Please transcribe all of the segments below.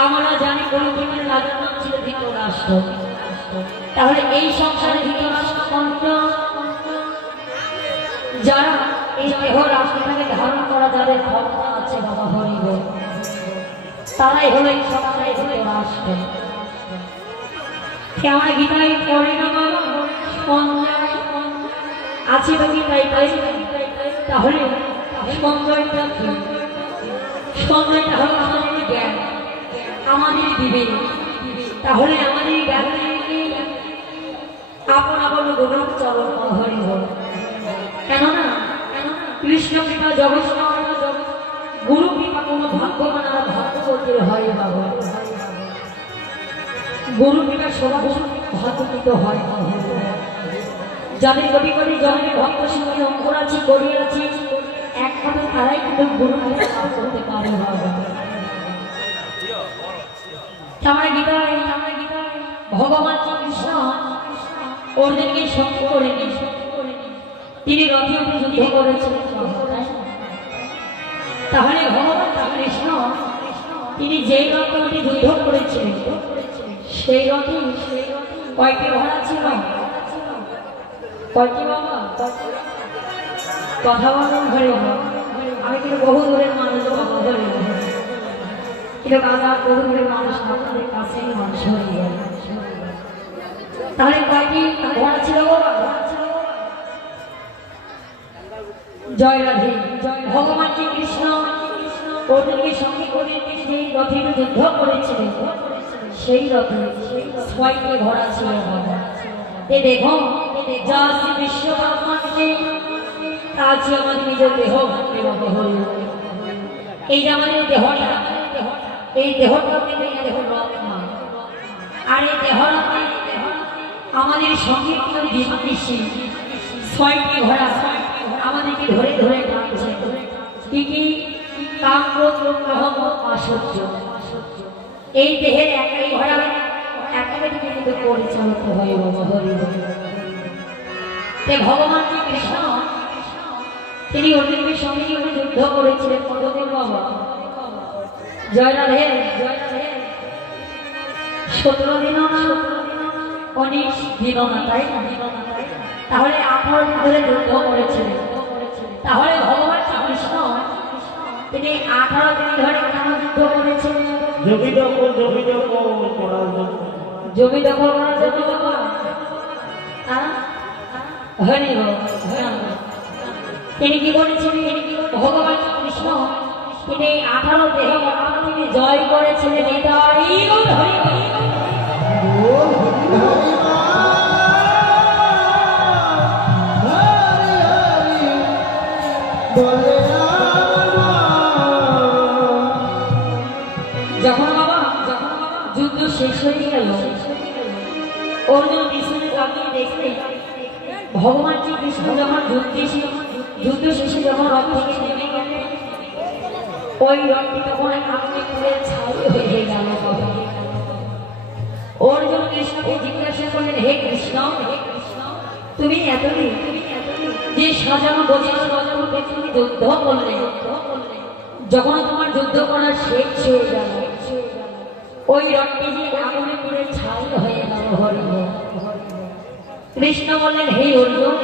আমরা জানি রাজার নাম ছিল ধৃতরাষ্ট্র। তাহলে এই সংসারে ধৃতরাষ্ট্র কনজন যারা এই দেহ রাষ্ট্রটাকে ধারণ করা যাদের ক্ষমতা আছে, বাবা হরিব। তারাই হলো এই সংসারে ধৃতরাষ্ট্র। কেমন গীতায় পড়ে না আছে তো গীতায় তাই তাহলে সঞ্জয়টা সঞ্জয়টা হলো আমাদের জ্ঞান। আমাদের বিবেক তাহলে আমাদের আপন আপন গুরুর চরণ হরি হল কেননা কৃষ্ণ কৃপা জগৎ গুরু কৃপা কোনো ভাগ্যবান আর ভাগ্যবতীর হয় বাবা গুরু কৃপা সবার ভাগ্যকৃত হয় যাদের কোটি কোটি জনের ভক্ত সঙ্গে অঙ্কুর আছে গড়িয়ে আছে একমাত্র তারাই কিন্তু গুরু কৃপা করতে পারে বাবা গীতায় ভগবান তিনি রথে যুদ্ধ করেছেন। তাহলে ভগবান কৃষ্ণ তিনি যেই রথে উনি যুদ্ধ করেছিলেন সেই রথে কয়টি ঘোড়া ছিল? বাবা? কথা বলুন আমি কিন্তু বহু দূরের মানুষ বাবা ঘরে কিন্তু কাজা বহু দূরের মানুষ আপনাদের কাছেই মানুষ হয়ে তাহলে কয়টি? ঘোড়া ছিল জয় রাধে ভগবান শ্রী কৃষ্ণ, অর্জুনকে সঙ্গে করে যেই রথের যুদ্ধ করেছিলেন। সেই রথে ছয়টি ঘোড়া ছিল এ দেখো যা শ্রী বিশ্বকর্মাকে তা আছে আমাদের নিজের দেহ বাবা হরি এই যে আমাদের দেহটা এই দেহটা থেকে এই দেহ আর এই দেহরত্নে আমাদের সঙ্গে জীবনীশী ছয়টি ঘোড়া আমাদেরকে ধরে ধরে টানছে। কি কি? আশ্চর্য এই দেহের একাই ঘোড়া একাই কিন্তু পরিচালিত হয় ভগবান শ্রী কৃষ্ণ তিনি অর্জুনের সঙ্গে যুদ্ধ করেছিলেন কতদিন বাবা। জয় রাধে জয় রাধে। সতেরো দিনও না উনিশ দিনও না তাই তাহলে দিন ধরে যুদ্ধ করেছিলেন তাহলে ভগবান শ্রীকৃষ্ণ তিনি আঠারো দিন ধরে কেন যুদ্ধ করেছিলেন জমি দখল জমি দখল করার জন্য। জমি দখল করার জন্য বাবা। হ্যাঁ? হয়নি। তিনি কি করেছিলেন ভগবান কৃষ্ণ তিনি আঠারো দেহ তিনি জয় করেছিলেন হরি। যখন বাবা, যখন যুদ্ধ শেষ হয়ে গেল, অর্জুন পিছনে তাকিয়ে দেখলে ভগবান শ্রী কৃষ্ণ যখন যুদ্ধে শে- যুদ্ধ শেষে যখন রথ থেকে নেমে ওই রথটি তখন আগুনে পুড়ে ছাই হয়ে গেল অর্জুন কৃষ্ণকে জিজ্ঞাসা করলেন, হে কৃষ্ণ হে কৃষ্ণ, তুমি এতদিন, তুমি যে সাজানো গোছানো রথের পেছনে যুদ্ধ করলে, যখন তোমার যুদ্ধ করার শেষ হয়ে গেল, ওই রথটি যে আগুনে পুড়ে ছাই হয়ে গেল হরি কৃষ্ণ বললেন, হে অর্জুন,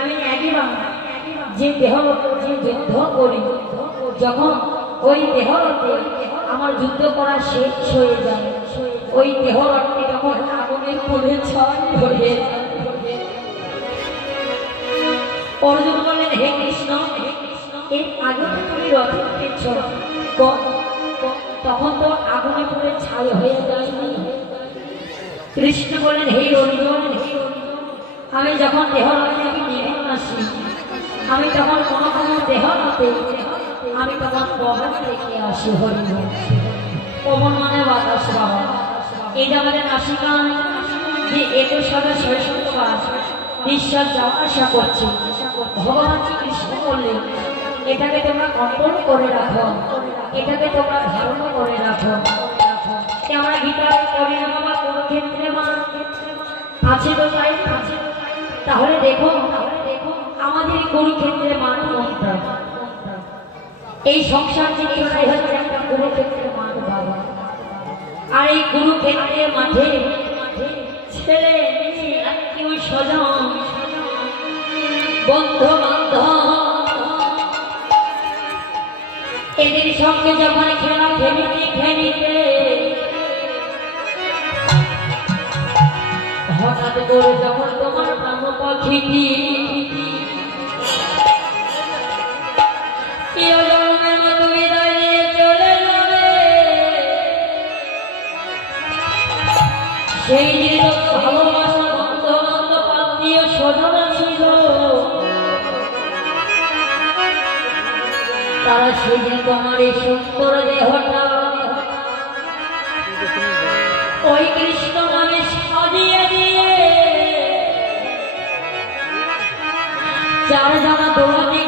আমি একবার যে দেহ যে যুদ্ধ করি, যখন ওই দেহরতে আমার যুদ্ধ করা শেষ হয়ে যায়, ওই দেহরথটি তখন আগুনে পুড়ে ছাই হয়ে যায়। অর্জুন বললেন হে কৃষ্ণ হে কৃষ্ণ এর আগে তো তুমি রথে উঠেছ ক- ক- তখন তো আগুনে পুড়ে ছাই হয়ে যায়নি কৃষ্ণ বলেন, হে অর্জুন আমি যখন দেহ রথে আমি নেমে আসি আমি তখন কোনো কোনো দেহ রথে আমি তখন পবন রেখে আসি হরি। পবন মানে বাতাস এই যে আমাদের নাসিকান যে একুশ ছয়শত বার নিঃশ্বাস যাওয়া আশা করছি। ভগবান শ্রী কৃষ্ণ বললেন, এটাকে তোমরা কন্ট্রোল করে রাখো। এটাকে তোমরা ধারণ করে রাখো। আমরা গীতায় করি বাবা কোনো ক্ষেত্রে আছে তো তাই দেখো তাহলে দেখো আমাদের কুরুক্ষেত্রে মান মন্ত্র। এই সংসার যে এটাই হচ্ছে একটা কুরুক্ষেত্রে বাবা আর এই কুরুক্ষেত্রের মাঠে ছেলে মেয়ে আত্মীয় স্বজন বন্ধু বান্ধব এদের সঙ্গে যখন খেলা খেলিতে খেলিতে হঠাৎ করে যখন তোমার প্রাণ পাখিটি সেই যে ভালোবাসা বন্ধু বান্ধব আত্মীয় স্বজন ছিল। তারা সেদিন তোমার এই সুন্দর দেহটা ওই কৃষ্ণ নামে সাজিয়ে দিয়ে চার জানা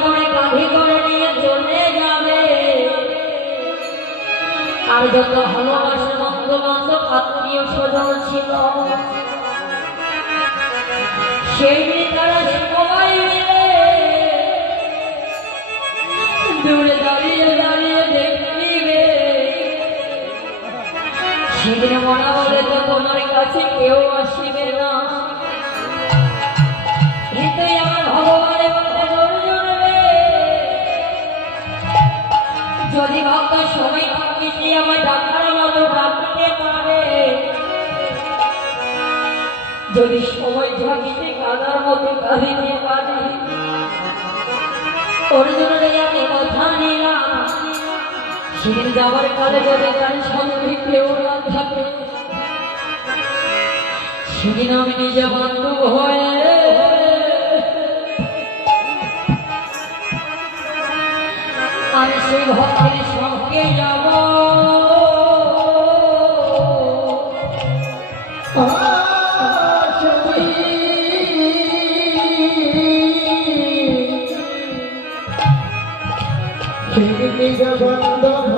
করে কাঁধে করে নিয়ে চলে যাবে। আর যত ভালোবাসা আত্মীয় স্বজন ছিল। সেই দিন তারা সবাই মিলে দূরে দাঁড়িয়ে দাঁড়িয়ে দেখবে সেদিন মনে হলে তো তোমার কাছে কেউ আসিবে যদি সময় থাকিতে কাদার মতো কাঁদিতে পারে। অর্জুনের আমি কথা নিলাম। সেদিন যাবার কালে যদি তার সঙ্গে কেউ না থাকে, সেদিন আমি নিজে বান্ধব হয়ে আমি সেই ভক্তের সঙ্গে যাব। নিজ বন্ধ আমি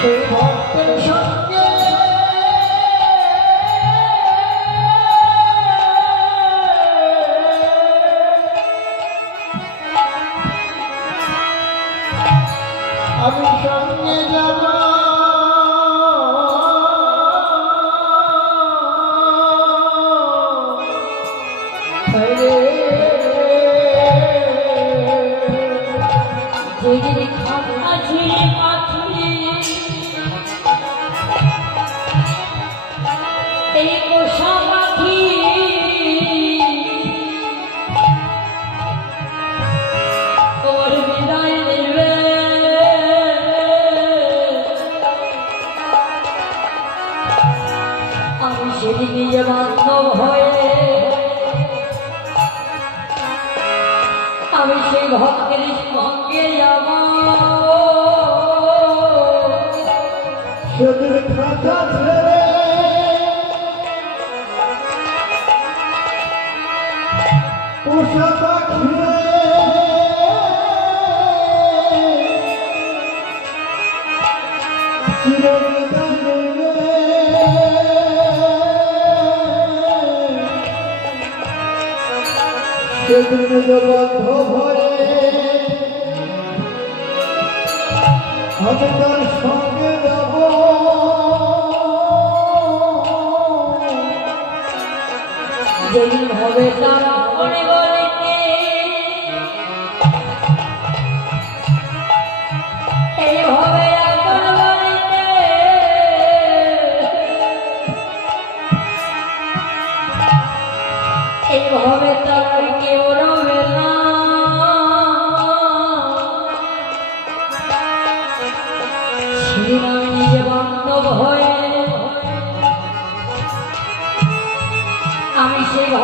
সেই ভক্তের সঙ্গে আমি দুর্গবদ্ধ ভয়ে আমি তার সঙ্গে যাব যেদিন হবে তারা পরিবার।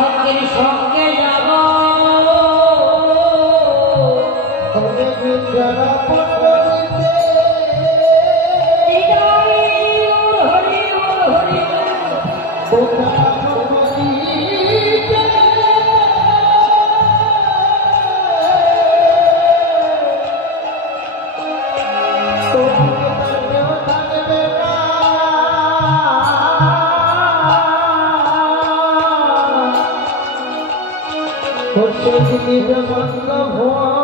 সত্যের সঙ্গে যাব। الله